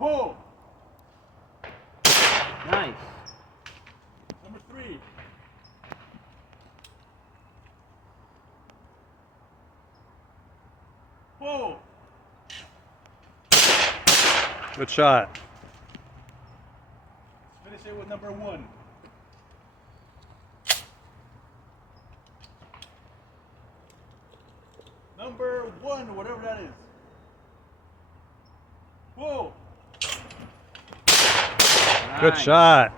Pull. Nice. Number 3. Pull. Good shot. Let's finish it with number 1. Number 1, whatever that is. Pull. Good Nice. shot.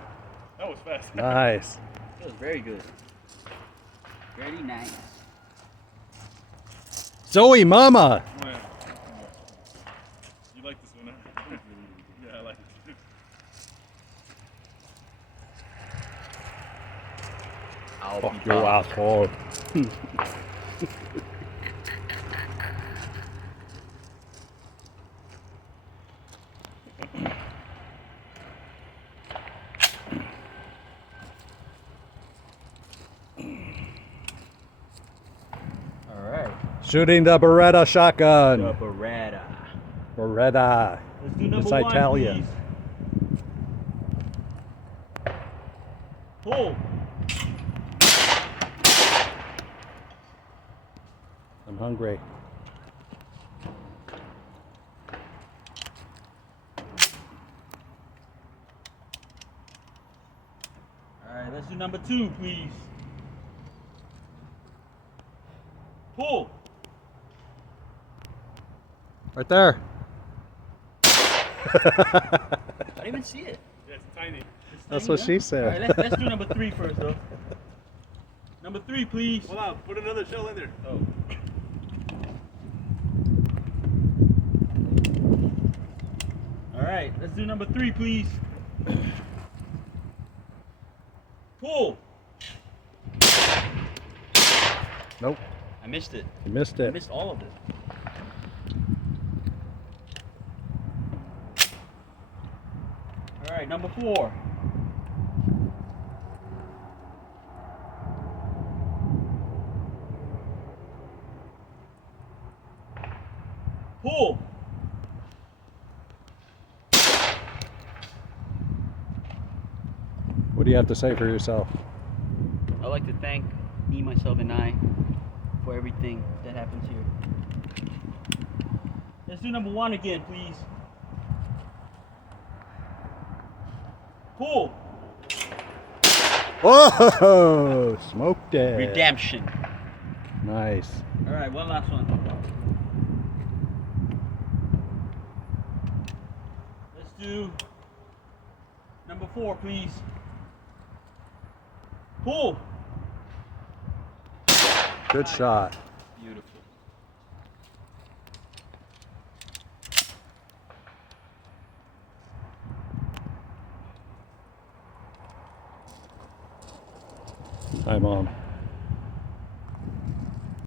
That was fast. Nice. That was very good. Very nice. Zoe, mama. Yeah. You like this one, huh? Yeah, I like it. I'll Fuck you, asshole. All right. Shooting the Beretta shotgun. The Beretta. Beretta. Let's do number It's 1, Italian. please. Pull. I'm hungry. All right, let's do number 2, please. Pull. Right there. I didn't even see it. Yeah, it's tiny. It's That's tiny, what huh? she All said. right, let's do number 3 first, though. Number 3, please. Hold on, put another shell in there. Oh. All right, let's do number 3, please. Pull. Nope. I missed it. You missed I it. missed all of it. All right, number 4. Pull. What do you have to say for yourself? I'd like to thank me, myself, and I for everything that happens here. Let's do number 1 again, please. Pull. Whoa! Smoked it. Redemption. Nice. All right, one last one. Let's do number 4, please. Pull. Good shot. Beautiful. Hi, Mom.